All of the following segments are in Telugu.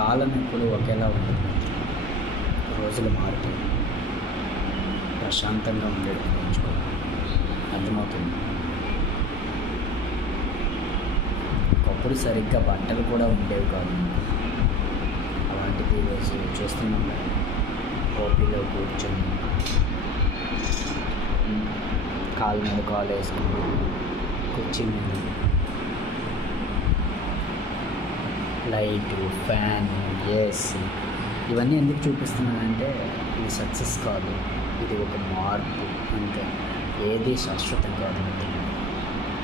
కాలం ఎప్పుడు ఒకేలా ఉండదు. రోజులు మారుతాయి. ప్రశాంతంగా ఉండేది నేర్చుకో. అర్థమవుతుంది. ఒకప్పుడు సరిగ్గా బట్టలు కూడా ఉండేవి కాదు. అలాంటిది ఈరోజు చూస్తున్నాం కదా, ఓపీలో కూర్చొని కాలు మీద కాలు వేసుకుని కుర్చీ మీద లైటు, ఫ్యాన్, ఏసీ ఇవన్నీ ఎందుకు చూపిస్తున్నానంటే ఇది సక్సెస్ కాదు, ఇది ఒక మార్పు అంతే. ఏది శాశ్వతం కాదు.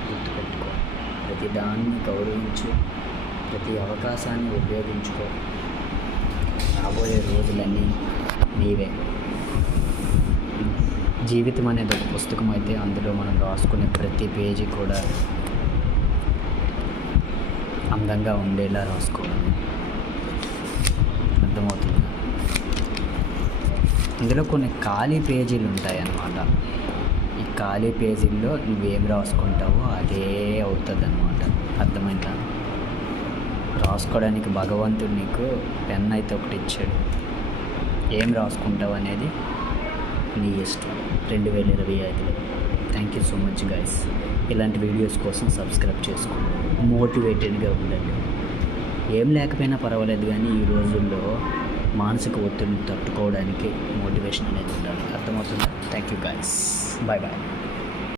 గుర్తుపెట్టుకో. ప్రతి దాన్ని గౌరవించు, ప్రతి అవకాశాన్ని ఉపయోగించుకో. రాబోయే రోజులన్నీ నీవే. జీవితం అనేది ఒక పుస్తకం అయితే అందులో మనం రాసుకునే ప్రతి పేజీ కూడా అందంగా ఉండేలా రాసుకోవాలి. అర్థమవుతుంది. అందులో కొన్ని ఖాళీ పేజీలు ఉంటాయి అన్నమాట. ఈ ఖాళీ పేజీల్లో నువ్వేం రాసుకుంటావో అదే అవుతుంది అన్నమాట. అర్థమైందా? రాసుకోవడానికి భగవంతుడు నీకు పెన్ అయితే ఒకటి ఇచ్చాడు. ఏం రాసుకుంటావు అనేది నీ ఇష్టం. 2025లో. Thank you so much guys. ఇలాంటి వీడియోస్ కోసం సబ్స్క్రైబ్ చేసుకోండి. మోటివేటెడ్గా ఉండండి. ఏం లేకపోయినా పర్వాలేదు, కానీ ఈ రోజుల్లో మానసిక ఒత్తిడిని తట్టుకోవడానికి మోటివేషన్ అనేది ఉండాలి. అర్థమవుతుందా? Thank you guys. Bye bye.